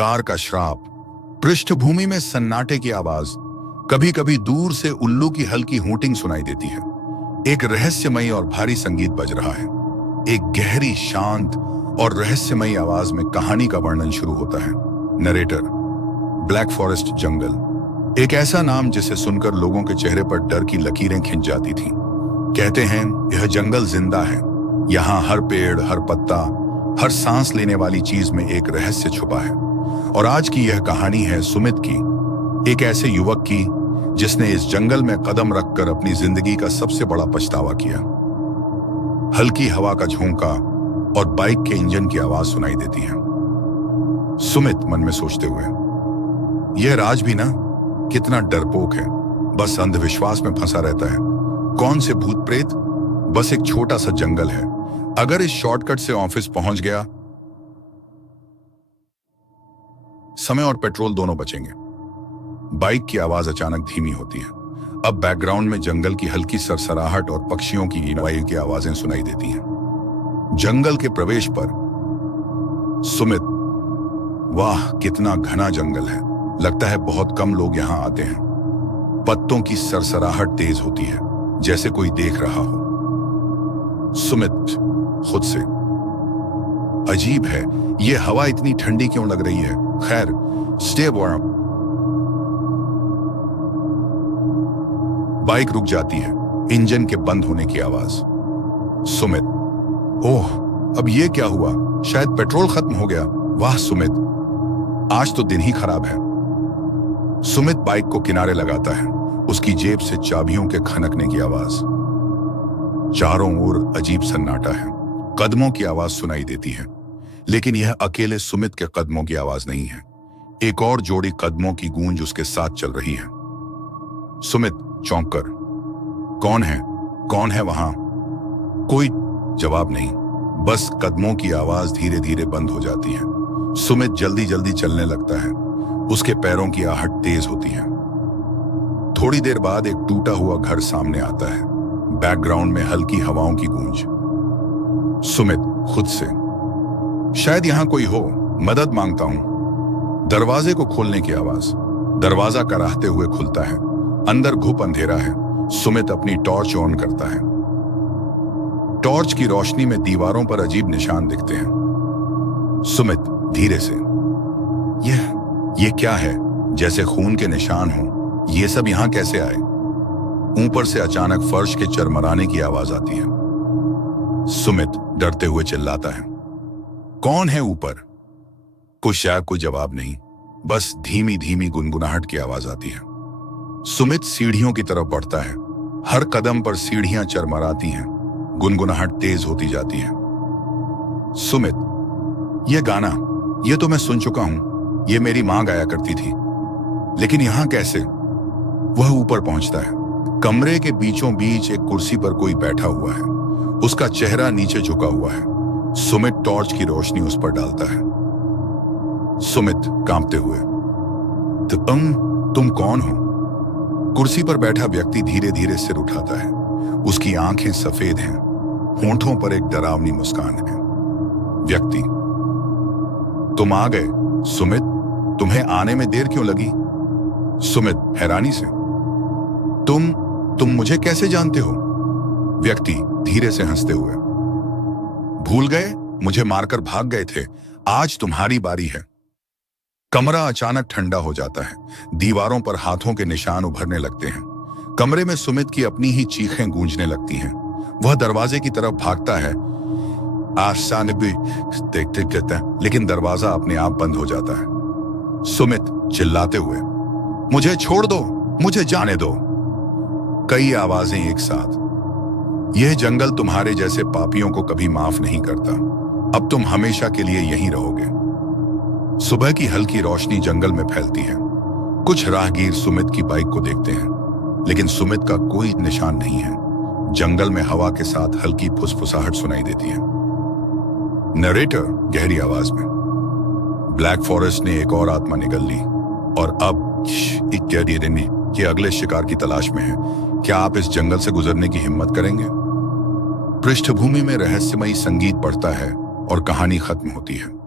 शिकार का श्राप। पृष्ठभूमि में सन्नाटे की आवाज, कभी कभी दूर से उल्लू की हल्की हूटिंग सुनाई देती है। एक रहस्यमयी और भारी संगीत बज रहा है। एक गहरी, शांत और रहस्यमयी आवाज में कहानी का वर्णन शुरू होता है। नरेटर: ब्लैक फॉरेस्ट जंगल, एक ऐसा नाम जिसे सुनकर लोगों के चेहरे पर डर की लकीरें खिंच जाती थीं। कहते हैं यह जंगल जिंदा है। यहाँ हर पेड़, हर पत्ता, हर सांस लेने वाली चीज में एक रहस्य छुपा है। और आज की यह कहानी है सुमित की, एक ऐसे युवक की जिसने इस जंगल में कदम रखकर अपनी जिंदगी का सबसे बड़ा पछतावा किया। हल्की हवा का झोंका और बाइक के इंजन की आवाज सुनाई देती है। सुमित मन में सोचते हुए, यह राज भी ना कितना डरपोक है, बस अंधविश्वास में फंसा रहता है। कौन से भूत प्रेत, बस एक छोटा सा जंगल है। अगर इस शॉर्टकट से ऑफिस पहुंच गया, समय और पेट्रोल दोनों बचेंगे। बाइक की आवाज अचानक धीमी होती है। अब बैकग्राउंड में जंगल की हल्की सरसराहट और पक्षियों की गिनवाई की आवाजें सुनाई देती हैं। जंगल के प्रवेश पर सुमित, वाह कितना घना जंगल है, लगता है बहुत कम लोग यहां आते हैं। पत्तों की सरसराहट तेज होती है, जैसे कोई देख रहा हो। सुमित खुद से, अजीब है, यह हवा इतनी ठंडी क्यों लग रही है। खैर, स्टे वार्म। बाइक रुक जाती है, इंजन के बंद होने की आवाज। सुमित, ओह अब ये क्या हुआ, शायद पेट्रोल खत्म हो गया। वाह सुमित, आज तो दिन ही खराब है। सुमित बाइक को किनारे लगाता है, उसकी जेब से चाबियों के खनकने की आवाज। चारों ओर अजीब सन्नाटा है। कदमों की आवाज सुनाई देती है, लेकिन यह अकेले सुमित के कदमों की आवाज नहीं है। एक और जोड़ी कदमों की गूंज उसके साथ चल रही है। सुमित चौंक कर, कौन है वहां? कोई जवाब नहीं, बस कदमों की आवाज धीरे धीरे बंद हो जाती है। सुमित जल्दी जल्दी चलने लगता है, उसके पैरों की आहट तेज होती है। थोड़ी देर बाद एक टूटा हुआ घर सामने आता है। बैकग्राउंड में हल्की हवाओं की गूंज। सुमित खुद से, शायद यहां कोई हो, मदद मांगता हूं। दरवाजे को खोलने की आवाज। दरवाजा कराहते हुए खुलता है। अंदर घुप अंधेरा है। सुमित अपनी टॉर्च ऑन करता है। टॉर्च की रोशनी में दीवारों पर अजीब निशान दिखते हैं। सुमित धीरे से, यह क्या है? जैसे खून के निशान हो। ये सब यहां कैसे आए? ऊपर से अचानक फर्श के चरमराने की आवाज आती है। सुमित डरते हुए चिल्लाता है, कौन है ऊपर? कोई जवाब नहीं, बस धीमी धीमी गुनगुनाहट की आवाज आती है। सुमित सीढ़ियों की तरफ बढ़ता है। हर कदम पर सीढ़ियां चरमराती हैं, गुनगुनाहट तेज होती जाती है। सुमित, यह गाना, यह तो मैं सुन चुका हूं, यह मेरी मां गाया करती थी, लेकिन यहां कैसे? वह ऊपर पहुंचता है। कमरे के बीचों बीच एक कुर्सी पर कोई बैठा हुआ है, उसका चेहरा नीचे झुका हुआ है। सुमित टॉर्च की रोशनी उस पर डालता है। सुमित कांपते हुए, तुम कौन हो? कुर्सी पर बैठा व्यक्ति धीरे धीरे सिर उठाता है। उसकी आंखें सफेद हैं, होंठों पर एक डरावनी मुस्कान है। व्यक्ति, तुम आ गए। सुमित, तुम्हें आने में देर क्यों लगी? सुमित हैरानी से, तुम मुझे कैसे जानते हो? व्यक्ति धीरे से हंसते हुए, भूल गए, मुझे मारकर भाग गए थे, आज तुम्हारी बारी है। कमरा अचानक ठंडा हो जाता है। दीवारों पर हाथों के निशान उभरने लगते हैं। कमरे में सुमित की अपनी ही चीखें गूंजने लगती हैं। वह दरवाजे की तरफ भागता है, आसान भी देखते कहता है, लेकिन दरवाजा अपने आप बंद हो जाता है। सुमित चिल्लाते हुए, मुझे छोड़ दो, मुझे जाने दो। कई आवाजें एक साथ, यह जंगल तुम्हारे जैसे पापियों को कभी माफ नहीं करता। अब तुम हमेशा के लिए यहीं रहोगे। सुबह की हल्की रोशनी जंगल में फैलती है। कुछ राहगीर सुमित की बाइक को देखते हैं, लेकिन सुमित का कोई निशान नहीं है। जंगल में हवा के साथ हल्की फुसफुसाहट सुनाई देती है। नरेटर गहरी आवाज में, ब्लैक फॉरेस्ट ने एक और आत्मा निगल ली और अब के अगले शिकार की तलाश में है। क्या आप इस जंगल से गुजरने की हिम्मत करेंगे? पृष्ठभूमि में रहस्यमयी संगीत बढ़ता है और कहानी खत्म होती है।